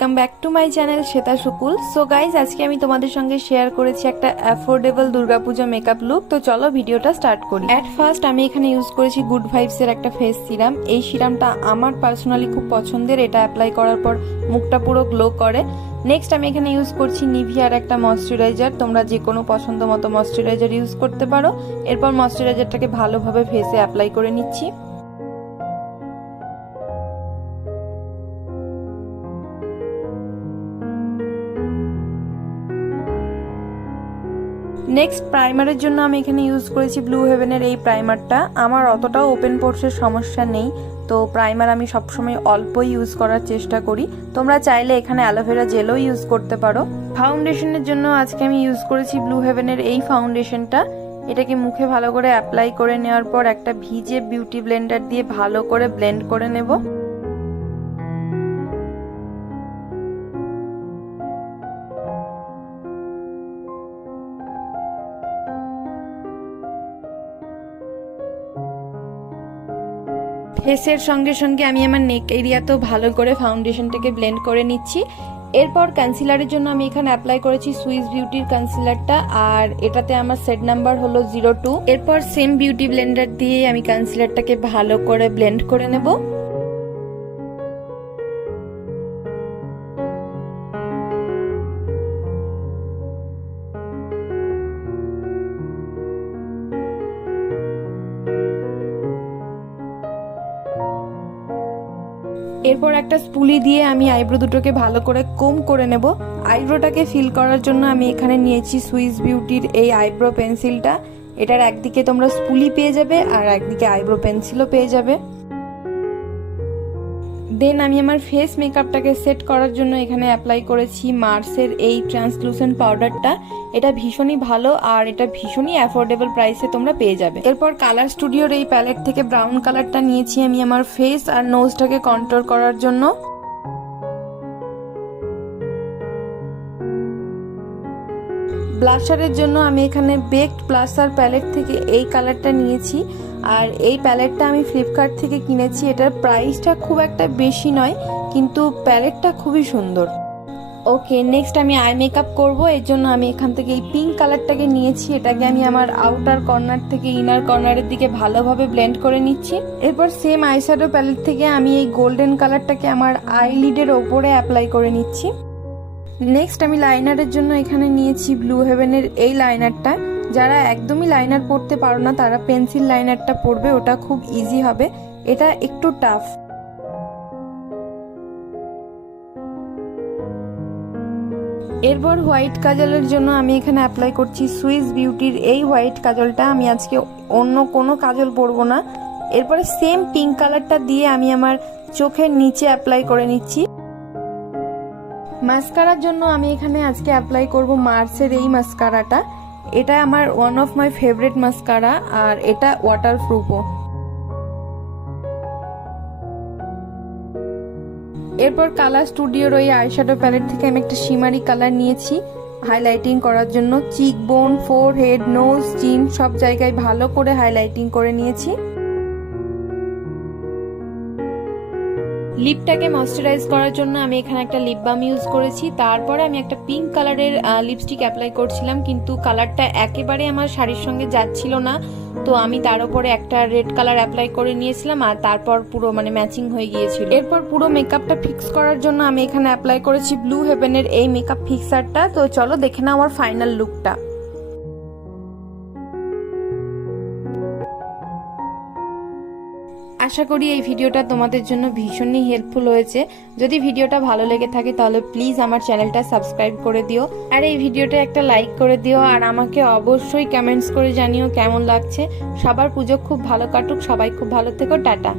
Welcome back to my channel Shweta Sukul. So guys, আজকে আমি তোমাদের সঙ্গে শেয়ার করেছি একটা affordable Durga Puja makeup look. তো চলো ভিডিওটা স্টার্ট করি। অ্যাট ফার্স্ট আমি এখানে ইউজ করেছি গুড ভাইবস এর একটা ফেস সিরাম। এই সিরামটা আমার পার্সোনালি খুব পছন্দের, এটা অ্যাপ্লাই করার পর মুখটা পুরো গ্লো করে। নেক্সট আমি এখানে ইউজ করছি নিভিয়ার একটা ময়শ্চারাইজার। তোমরা যে কোনো পছন্দ মতো ময়শ্চারাইজার ইউজ করতে পারো। এরপর ময়শ্চারাইজারটাকে ভালোভাবে ফেসে অ্যাপ্লাই করে নিচ্ছি। নেক্সট প্রাইমারের জন্য আমি এখানে ইউজ করেছি ব্লু হেভেনের এই প্রাইমারটা। আমার অতটাও ওপেন পোর্সের সমস্যা নেই, তো প্রাইমার আমি সবসময় অল্পই ইউজ করার চেষ্টা করি। তোমরা চাইলে এখানে অ্যালোভেরা জেলও ইউজ করতে পারো। ফাউন্ডেশনের জন্য আজকে আমি ইউজ করেছি ব্লু হেভেনের এই ফাউন্ডেশনটা। এটাকে মুখে ভালো করে অ্যাপ্লাই করে নেওয়ার পর একটা ভিজে বিউটি ব্লেন্ডার দিয়ে ভালো করে ব্লেন্ড করে নেব। ফেসের সঙ্গে সঙ্গে আমি আমার নেক এরিয়াতেও ভালো করে ফাউন্ডেশনটাকে ব্লেন্ড করে নিচ্ছি। এরপর কনসিলারের জন্য আমি এখানে অ্যাপ্লাই করেছি সুইস বিউটির কনসিলারটা, আর এটাতে আমার সেট নাম্বার হলো 02। এরপর সেম বিউটি ব্লেন্ডার দিয়ে আমি কনসিলারটাকে ভালো করে ব্লেন্ড করে নেব। এরপর একটা স্পুলি দিয়ে আমি আইব্রো দুটোকে ভালো করে কোম করে নেব। আইব্রোটাকে ফিল করার জন্য আমি এখানে নিয়েছি সুইস বিউটির এই আইব্রো পেন্সিলটা। এটার একদিকে তোমরা স্পুলি পেয়ে যাবে আর একদিকে আইব্রো পেন্সিলও পেয়ে যাবে। দেন আমি আমার ফেস মেকআপটাকে সেট করার জন্য এখানে অ্যাপ্লাই করেছি মার্সের এই ট্রান্সলুসেন্ট পাউডারটা। এটা ভীষণই ভালো আর এটা ভীষণই অ্যাফোর্ডেবল প্রাইসে তোমরা পেয়ে যাবে। এরপর কালার স্টুডিওর এই প্যালেট থেকে ব্রাউন কালারটা নিয়েছি আমি আমার ফেস আর নোজটাকে কন্ট্রোল করার জন্য। ব্লাশারের জন্য আমি এখানে বেকড ব্লাশার প্যালেট থেকে এই কালারটা নিয়েছি, আর এই প্যালেটটা আমি ফ্লিপকার্ট থেকে কিনেছি। এটার প্রাইসটা খুব একটা বেশি নয়, কিন্তু প্যালেটটা খুবই সুন্দর। ওকে, নেক্সট আমি আই মেকআপ করবো। এর জন্য আমি এখান থেকে এই পিঙ্ক কালারটাকে নিয়েছি। এটাকে আমি আমার আউটার কর্নার থেকে ইনার কর্নারের দিকে ভালোভাবে ব্লেন্ড করে নিচ্ছি। এরপর সেম আইশ্যাডো প্যালেট থেকে আমি এই গোল্ডেন কালারটাকে আমার আইলিডের ওপরে অ্যাপ্লাই করে নিচ্ছি। নেক্সট আমি লাইনারের জন্য এখানে নিয়েছি ব্লু হেভেনের এই লাইনারটা। যারা একদমই লাইনার পড়তে পারো না তারা পেন্সিল লাইনারটা পড়বে, ওটা খুব ইজি হবে। এটা একটু টাফ। এরপর হোয়াইট কাজলের জন্য আমি এখানে অ্যাপ্লাই করছি সুইস বিউটির এই হোয়াইট কাজলটা। আমি আজকে অন্য কোনো কাজল পরবো না। এরপরে সেম পিঙ্ক কালারটা দিয়ে আমি আমার চোখের নিচে অ্যাপ্লাই করে নিচ্ছি। মাস্কারার জন্য আমি এখানে আজকে অ্যাপ্লাই করব মার্সের এই মাস্কারাটা। এটা আমার one of my favourite mascara, আর এটা ওয়াটারপ্রুফও। এরপর কালার স্টুডিওর ওই আইশ্যাডো প্যালেট থেকে আমি একটা শিমারি কালার নিয়েছি হাইলাইটিং করার জন্য। চিক বোন, ফোরহেড, নোজ, চিন সব জায়গায় ভালো করে হাইলাইটিং করে নিয়েছি। লিপটাকে ময়শ্চারাইজ করার জন্য আমি এখানে একটা লিপ বাম ইউজ করেছি। তারপরে আমি একটা পিঙ্ক কালারের লিপস্টিক অ্যাপ্লাই করছিলাম, কিন্তু কালারটা একেবারে আমার শাড়ির সঙ্গে যাচ্ছিল না, তো আমি তার উপরে একটা রেড কালার অ্যাপ্লাই করে নিয়েছিলাম, আর তারপর পুরো ম্যাচিং হয়ে গিয়েছিল। এরপর পুরো মেকআপটা ফিক্স করার জন্য আমি এখানে অ্যাপ্লাই করেছি ব্লু হেভেনের এই মেকআপ ফিক্সারটা। তো চলো দেখে নাও আমার ফাইনাল লুকটা। আশা করি এই ভিডিওটা তোমাদের জন্য ভীষণই হেল্পফুল হয়েছে। যদি ভিডিওটা ভালো লেগে থাকে তাহলে প্লিজ আমার চ্যানেলটা সাবস্ক্রাইব করে দিও, আর এই ভিডিওটা একটা লাইক করে দিও, আর আমাকে অবশ্যই কমেন্টস করে জানিও কেমন লাগছে। সবার পুজো খুব ভালো কাটুক, সবাই খুব ভালো থেকো, টাটা।